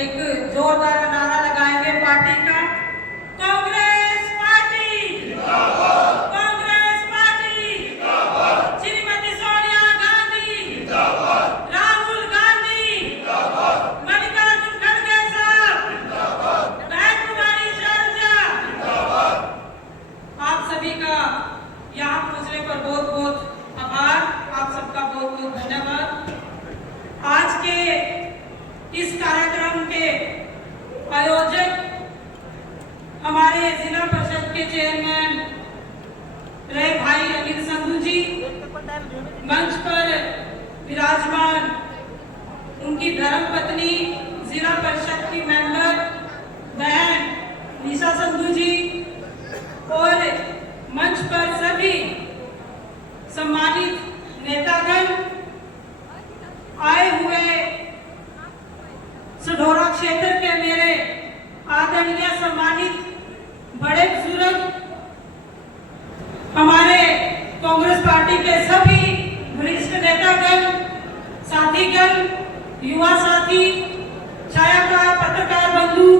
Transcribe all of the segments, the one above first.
एक जोरदार नारा लगाएंगे पार्टी का। कांग्रेस पार्टी जिंदाबाद, कांग्रेस पार्टी जिंदाबाद, श्रीमती सोनिया गांधी जिंदाबाद, राहुल गांधी जिंदाबाद, मल्लिकार्जुन खड़गे साहब जिंदाबाद, बहन कुमारी शैलजा जिंदाबाद। आप सभी का यहाँ पहुंचने पर बहुत बहुत आभार, आप सबका बहुत बहुत धन्यवाद। आज के इस कार्यक्रम के आयोजक हमारे जिला परिषद के चेयरमैन रहे भाई अनिल संधू जी, मंच पर विराजमान उनकी धर्मपत्नी जिला परिषद की मेंबर बहन निशा संधू जी और मंच पर सभी सम्मानित नेतागण, आए हुए सढौरा क्षेत्र के मेरे आदरणीय सम्मानित बड़े बुजुर्ग, हमारे कांग्रेस पार्टी के सभी वरिष्ठ नेतागण, साथीगण, युवा साथी, छायाकार, पत्रकार बंधु,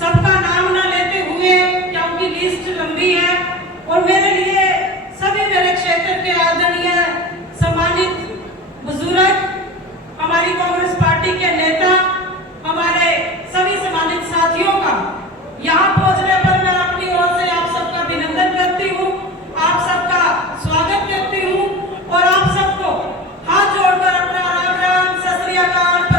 सबका नाम न लेते हुए क्योंकि लिस्ट लंबी है और मेरे लिए सभी मेरे क्षेत्र के आदरणीय सम्मानित बुजुर्ग, हमारी कांग्रेस पार्टी के नेता, हमारे सभी सम्मानित साथियों का यहाँ पहुंचने पर मैं अपनी ओर से आप सबका अभिनंदन करती हूँ, आप सबका स्वागत करती हूँ और आप सबको हाथ जोड़कर अपना राम राम, सत श्री अकाल।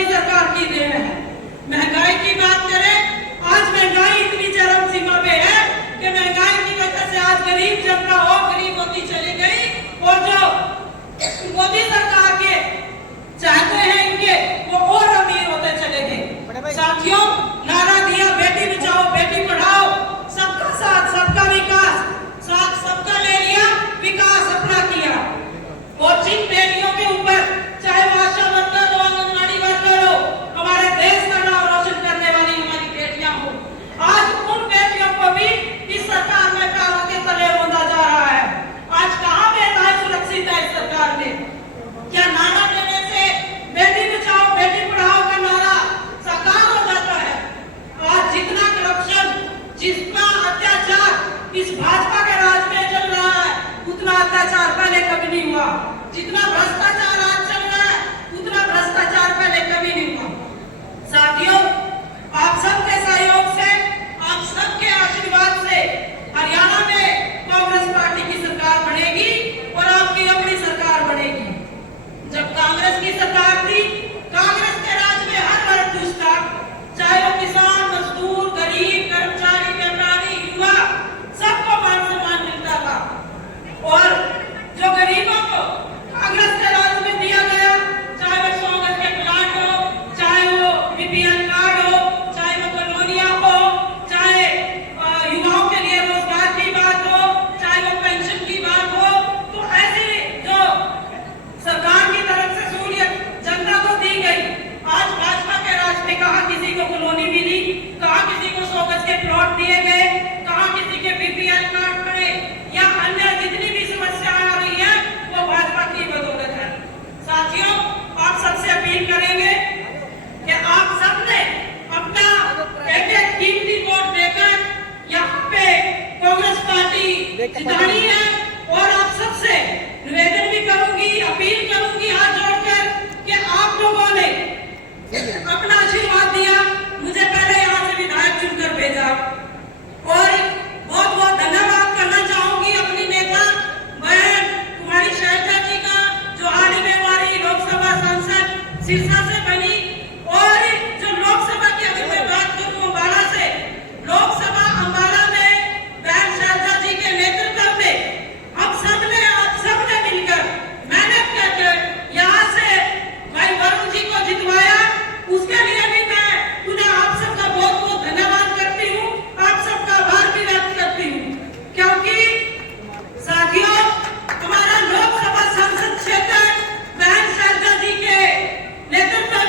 मोदी सरकार की देन है। महंगाई की बात करें, आज महंगाई इतनी चरम सीमा पे है कि महंगाई की वजह से आज गरीब जनता और गरीब होती चली गई, और जो मोदी सरकार के चाहते हैं इनके वो और अमीर होते चले गए। साथियों, नारा दिया बेटी बचाओ बेटी पढ़ाओ, सबका साथ सबका विकास, साथ सबका ले लिया, विकास अपना किया। और जिन बेटियों के ऊपर, चाहे वो आशा वर्कर हो, आंगनबाड़ी वर्कर हो, हमारे देश का नाम रोशन करने वाली हमारी बेटियां हो, आज उन बेटियों को भी इस सरकार में पैरों के तले रौंदा जा रहा है। आज कहाँ बेटियां सुरक्षित है इस सरकार में? क्या नारा देने से बेटी बचाओ बेटी पढ़ाओ का नारा साकार हो जाता है? आज जितना करप्शन, जितना अत्याचार इस भाजपा के राज में चल रहा है, उतना अत्याचार पहले कभी नहीं हुआ। जितना भ्रष्टाचार आज चल रहा है, उतना भ्रष्टाचार पहले कभी नहीं हुआ। साथियों, आप सबके सहयोग से, आप सबके आशीर्वाद से हरियाणा में कांग्रेस पार्टी की सरकार बनेगी और आपकी अपनी सरकार बनेगी। जब कांग्रेस की सरकार थी, कांग्रेस के राज में हर वर्ग खुश था, चाहे वो किसान, मजदूर, गरीब, कर्मचारी, व्यापारी, युवा, सबको मान सम्मान मिलता था। और जो गरीबों को कांग्रेस के राज में दिया गया, चाहे वो 100 गज के प्लाट हो, चाहे वो बीपीएल कार्ड हो, चाहे वो कॉलोनियां हो, चाहे युवाओं के लिए रोजगार की बात हो, चाहे वो पेंशन की बात हो, तो ऐसी जो सरकार की तरफ से सहूलियत जनता को दी गई। आज भाजपा के राज में कहाँ किसी को कॉलोनी मिली, कहाँ किसी को 100 गज के प्लॉट दिए गए, कहाँ किसी के बीपीएल कार्ड पड़े, या अन्य जितनी भी समस्याएं आ रही है वो भाजपा की बदौलत है। साथियों, आप सबसे अपील करेंगे कि आप सबने अपना एक कीमती वोट देकर यहाँ पे कांग्रेस पार्टी जितानी है। और आप सबसे निवेदन भी करूंगी, अपील करूंगी हाथ जोड़कर कि आप लोगों ने अपना आशीर्वाद दिया, मुझे पहले यहाँ से विधायक चुनकर भेजा, और बहुत बहुत धन्यवाद करना चाहूंगी अपनी नेता बहन कुमारी शैलजा जी का, जो हाल ही में हमारी लोकसभा सांसद सिरसा से बनी। और जो लोकसभा की अगर मैं बात करूं अम्बाला से, लोकसभा अम्बाला में बहन शैलजा जी के नेतृत्व में हम सबने मिलकर मेहनत करके यहाँ से भाई वरुण जी को जितवाया। उसके लिए भी मैं पुनः आप सबका बहुत बहुत धन्यवाद करती हूँ, आप सबका आभार भी व्यक्त करती हूँ, क्योंकि साथियों, हमारा लोकसभा सांसद क्षेत्र बहन शैलजा जी के नेतृत्व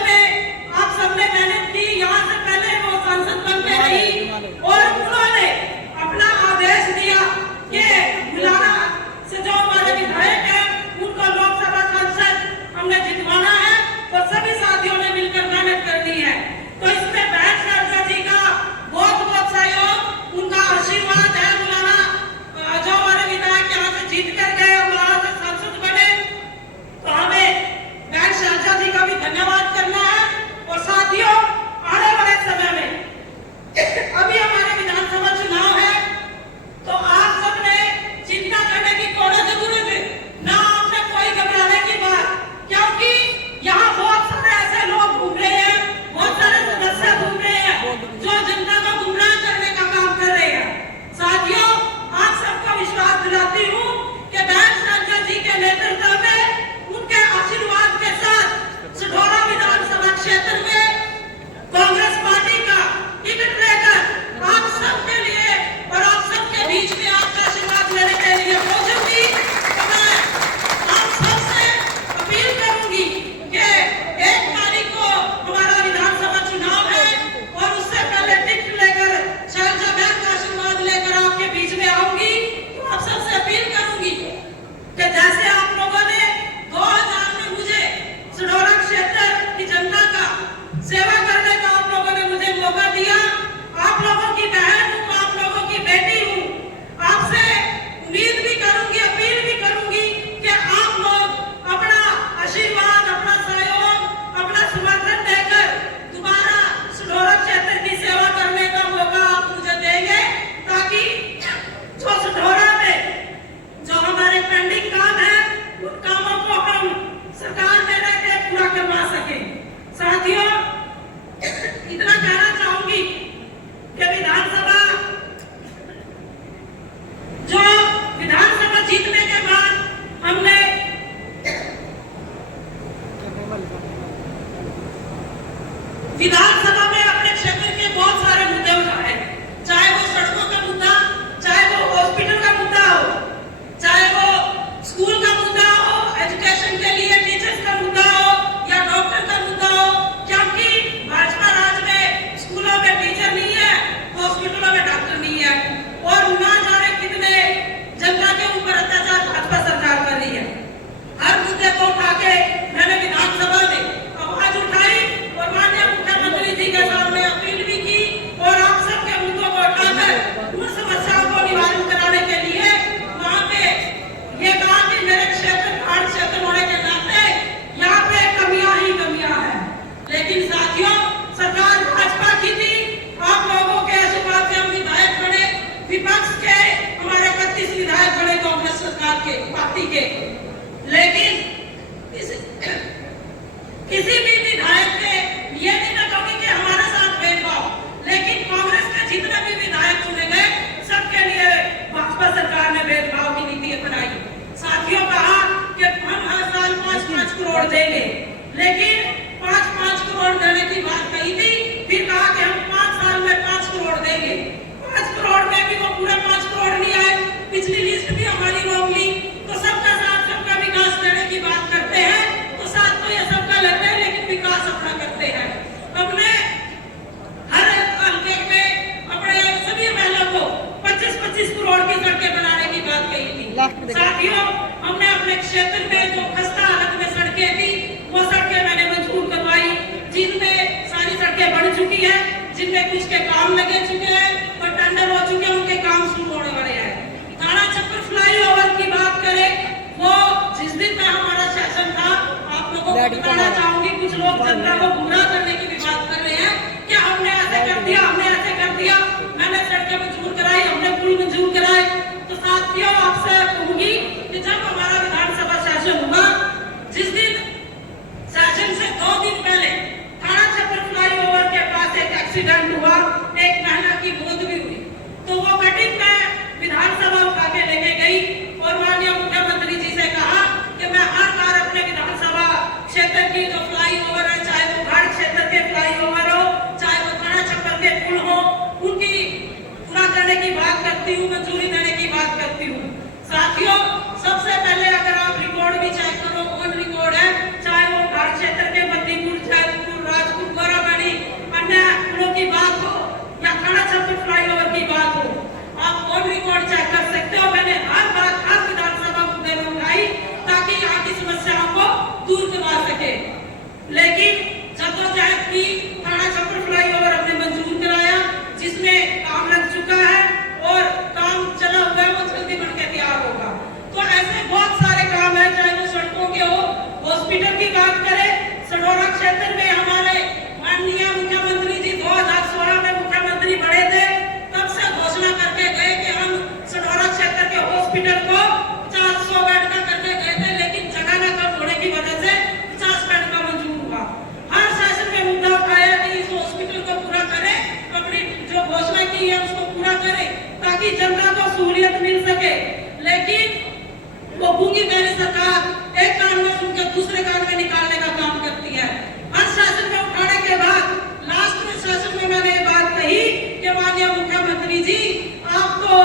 विधानसभा में अपने क्षेत्र के बहुत सारे मुद्दे उठाए, चाहे वो सड़कों का मुद्दा, चाहे वो हॉस्पिटल का मुद्दा हो, चाहे वो स्कूल का मुद्दा हो, एजुकेशन के लिए टीचर्स का मुद्दा हो या डॉक्टर का मुद्दा हो। क्योंकि भाजपा राज में स्कूलों में टीचर नहीं है, हॉस्पिटलों में डॉक्टर नहीं है और ना जाने कितने जनता के ऊपर अत्याचार भाजपा सरकार कर रही है। हर मुद्दे को उठा के मैंने विधानसभा में आवाज उठाई और माननीय मुख्यमंत्री जी के सामने अपील भी की और आप सबके मुद्दों को उठाकर उन समस्याओं को निवारण कराने के लिए वहाँ पे ये कहा कि मेरे क्षेत्र खाड़ क्षेत्र होने के नाते यहाँ पे कमियां ही कमियां हैं। लेकिन साथियों, सरकार भाजपा की थी, आप लोगों के आशीर्वाद से हम विधायक बने, विपक्ष के हमारे 31 विधायक बने कांग्रेस सरकार के पार्टी के। लेकिन किसी भी विधायक के ये नहीं मैं कहूंगी कि हमारे साथ भेदभाव, लेकिन कांग्रेस के जितने भी विधायक चुने गए सबके लिए भाजपा सरकार ने भेदभाव की नीति अपनाई। साथियों, कहा कि हम हर साल 5-5 करोड़ देंगे, लेकिन 5-5 करोड़ देने की बात कही थी, फिर कहा कि हम 5 साल में 5 करोड़ देंगे। 5 करोड़ में भी वो पूरे 5 करोड़ नहीं आए, पिछली लिस्ट भी हमारी रोक ली। तो सबका साथ सबका विकास देने की बात करते हैं, तो साथ तो ये सबका लेते हैं, लेकिन विकास अपना करते हैं। अपने हर हल्के में अपने सभी महिलाओं को 25-25 करोड़ की सड़कें बनाने की बात कही थी। साथियों, हमने अपने क्षेत्र में जो खस्ता हालत में सड़कें थी, वो सड़कें मैंने मंजूर करवाई, जिनमें सारी सड़कें बन चुकी है, जिनमें कुछ के काम लगे चुके हैं और टेंडर हो चुके हैं, उनके काम शुरू होने वाले हैं। थाना छप्पर फ्लाईओवर की बात करें, वो जिस दिन का हमारा शासन था, आप लोगों को बताना चाहूंगी, कुछ लोग जनता को गुमराह करने की भी बात कर रहे हैं कि हमने ऐसे कर दिया, हमने ऐसे कर दिया, मैंने सड़कें मंजूर कराई, हमने पुल मंजूर कराए। तो साथियों, आपसे कहूंगी कि जब हमारा विधानसभा सेशन हुआ, जिस दिन सेशन से 2 दिन पहले थाना छप्पर फ्लाईओवर के पास एक एक्सीडेंट हुआ, एक महिला की मौत भी हुई। तो वो कटिंग में विधानसभा उठा के लेके गई और माननीय मुख्यमंत्री जी से कहा कि मैं हर बार अपने विधानसभा क्षेत्र की जो फ्लाईओवर है, चाहे वो घाट क्षेत्र के फ्लाईओवर हो, चाहे वो थाना छप्पर के पुल हो, उनकी पूरा करने की बात करती हूँ, मंजूरी देने की बात करती हूँ। साथियों, सबसे पहले अगर आप रिकॉर्ड भी चेक करो, ऑन रिकॉर्ड है, चाहे वो घाट क्षेत्र के बद्दीपुर, जैतपुर, राजपुर, गौराबाड़ी, अन्य पुलों की बात हो या थाना छप्पर फ्लाईओवर की बात हो, आप ऑन रिकॉर्ड चेक कर सकते हो। मैंने हर बात हर विधानसभा मुद्दे में उठाई ताकि यहाँ की समस्याओं को दूर करवा सके। लेकिन जद्दोजहद की थाना छप्पर फ्लाईओवर हमने मंजूर कराया, जिसमें काम लग चुका है और काम चला हुआ है, वो जल्दी बन के तैयार होगा। तो ऐसे बहुत सारे काम है, चाहे वो सड़कों के हो, हॉस्पिटल की बात करें, सडोरा क्षेत्र में हमारे माननीय मुख्यमंत्री जी 2016 में मुख्यमंत्री बड़े थे, तब से घोषणा करके गए कि हम सडोरा क्षेत्र के हॉस्पिटल को 400 बेड का करके गए थे, लेकिन जगह न कम होने की वजह से 50 बेड का मंजूर हुआ। हर सेशन में मुद्दा उठाया कि इस हॉस्पिटल को पूरा करें, अपनी जो घोषणा की है उसको पूरा करें ताकि जनता को सहूलियत मिल सके। लेकिन वो गूंगी बहरी सरकार एक कान में सुन के दूसरे कान में निकालने का काम करती है। हर शासन में उठाने के बाद लास्ट में शासन में मैंने ये बात कही कि माननीय मुख्यमंत्री जी, आपको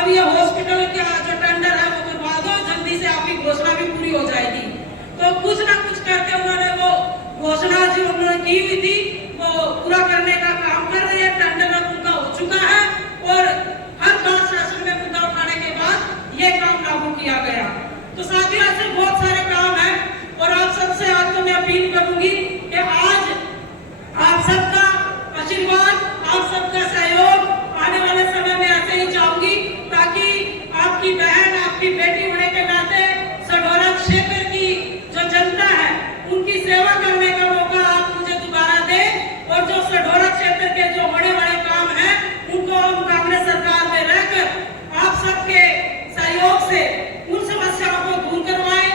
अब ये हॉस्पिटल का जो टेंडर है वो करवा दो, जल्दी से आपकी घोषणा भी पूरी हो जाएगी। तो कुछ ना कुछ करके उन्होंने वो घोषणा जो उन्होंने की हुई थी वो पूरा करने का काम कर रहे हैं। टेंडर अब उनका हो चुका है और हर बार शासन में मुद्दा उठाने के बाद ये काम लागू किया गया। तो साथियों, ऐसे बहुत सारे काम हैं और आप सबसे आज तो मैं अपील करूंगी कि आज आप सबका आशीर्वाद, आप सबका सहयोग आने वाले समय में ऐसे ही चाहूंगी, ताकि आपकी बहन, आपकी बेटी होने के नाते सडोरा क्षेत्र की जो जनता है उनकी सेवा करने का मौका आप मुझे दोबारा दें और जो सडोरा क्षेत्र के जो बड़े बड़े काम हैं उनको हम कांग्रेस सरकार में रहकर आप सबके सहयोग से उन समस्याओं को दूर करवाएं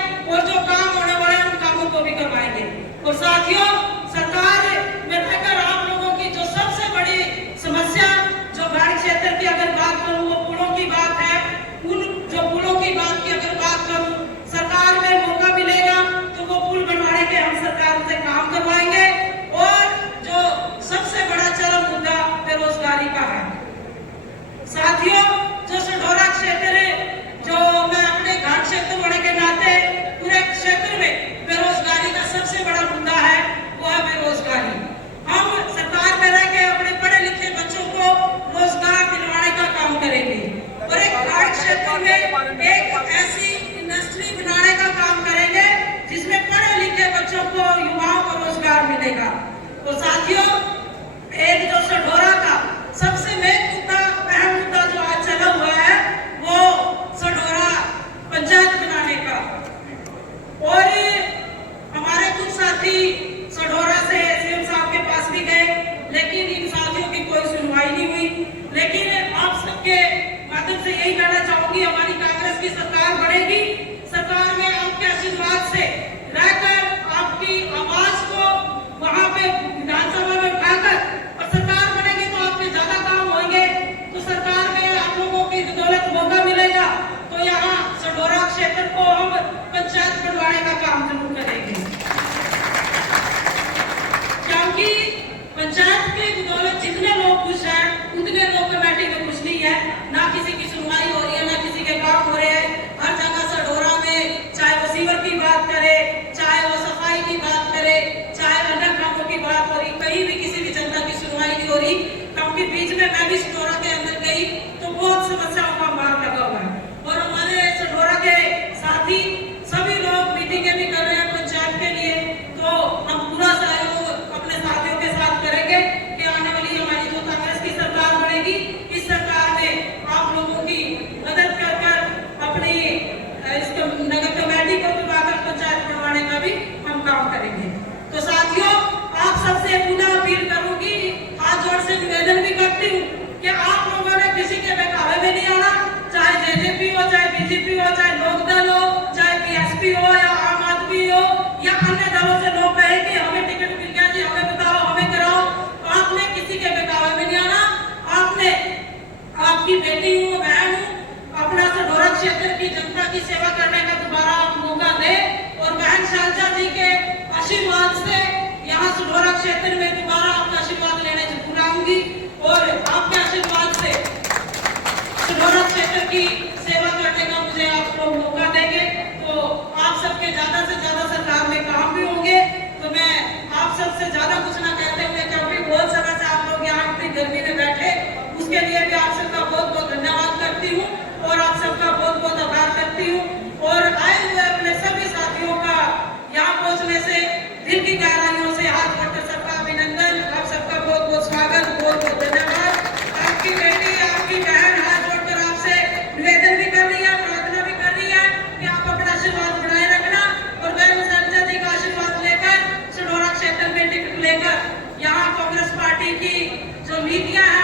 सढौरा का सबसे मेन मुद्दा, अहम मुद्दा जो आज चला हुआ है वो सढौरा पंचायत बनाने का। और हमारे कुछ साथी सढौरा से सीएम साहब के पास भी गए, लेकिन इन साथियों की कोई सुनवाई नहीं हुई। लेकिन आप सबके माध्यम से यही कहना चाहूंगी, हमारी कांग्रेस की सरकार बढ़ेगी। सरकार में आपके आशीर्वाद से रहकर आपकी आवाज को वहां पे विधानसभा में उठाकर और सरकार बनेगी तो आपके ज्यादा काम होंगे। तो सरकार में आप लोगों की बदौलत मौका मिलेगा तो यहाँ सढौरा क्षेत्र को हम पंचायत बनवाने का काम जरूर करेंगे, क्योंकि पंचायत के बदौलत जितने लोग खुश हैं उतने लोग कमेटी में खुश नहीं है। ना किसी की सुनवाई हो रही है, ना किसी के काम हो रहे हैं। हर जगह सढौरा में चाहे वो सीवर की बात करे, चाहे वो सफाई की बात करे, चाहे अन्य कामों की बात हो रही, कहीं भी किसी भी जनता की सुनवाई नहीं हो रही। क्योंकि बीच में मैं भी सढौरा के अंदर गई तो बहुत समस्याओं का मार्ग लगा हुआ है। और हमारे सढौरा के साथी सभी लोग मीटिंगें भी कर रहे हैं पंचायत के लिए। तो हम पूरा सहयोग अपने साथियों के साथ करेंगे कि आने वाली हमारी जो कांग्रेस की सरकार बनेगी, इस सरकार में आप लोगों की मदद कर अपनी इस नगर कमेटी को बुलाकर पंचायत बनवाने का भी हम काम करेंगे। तो साथियों, आप सबसे पुनः अपील करूंगी, हाथ जोड़ से निवेदन भी करती हूँ कि आप लोगों ने किसी के बहकावे में नहीं आना। चाहे जेजेपी हो, चाहे बीजेपी हो, चाहे लोकदल हो, चाहे बीएसपी हो या आम आदमी हो या अन्य दलों से लोग कहे कि हमें टिकट मिल गया जी, हमें बताओ, हमें कराओ। तो आपने किसी के बहकावे में नहीं आना। आपने आपकी बेटी हूँ, बहन हूँ, अपना सढौरा क्षेत्र की जनता की सेवा करने का दोबारा आप मौका दे। और बहन शारजा जी के आशीर्वाद से यहाँ सढौरा क्षेत्र में दोबारा आपका आशीर्वाद लेने जरूर आऊंगी। और आपके आशीर्वाद से सढौरा क्षेत्र की सेवा करने का मुझे आप लोग मौका देंगे तो आप सबके ज्यादा से ज्यादा सरकार में काम भी होंगे। तो मैं आप सबसे ज्यादा कुछ ना कहते हुए, क्योंकि बहुत समय से आप लोग यहाँ इतनी गर्मी में बैठे, उसके लिए भी आप सबका बहुत बहुत धन्यवाद करती हूँ और आप सबका बहुत बहुत आभार करती हूँ। और आए हुए अपने सभी साथियों का यहाँ पहुँचने से दिल की गहराइयों से हाथ जोड़कर सबका अभिनंदन, आप सबका बहुत बहुत स्वागत, बहुत बहुत धन्यवाद। आपकी बेटी, आपकी बहन हाथ जोड़कर आपसे निवेदन भी कर रही है, प्रार्थना भी कर रही है कि आप अपना आशीर्वाद बनाए रखना और बहन शारजा जी का आशीर्वाद लेकर सढौरा क्षेत्र में टिकट लेकर यहाँ कांग्रेस पार्टी की जो नीतियां हैं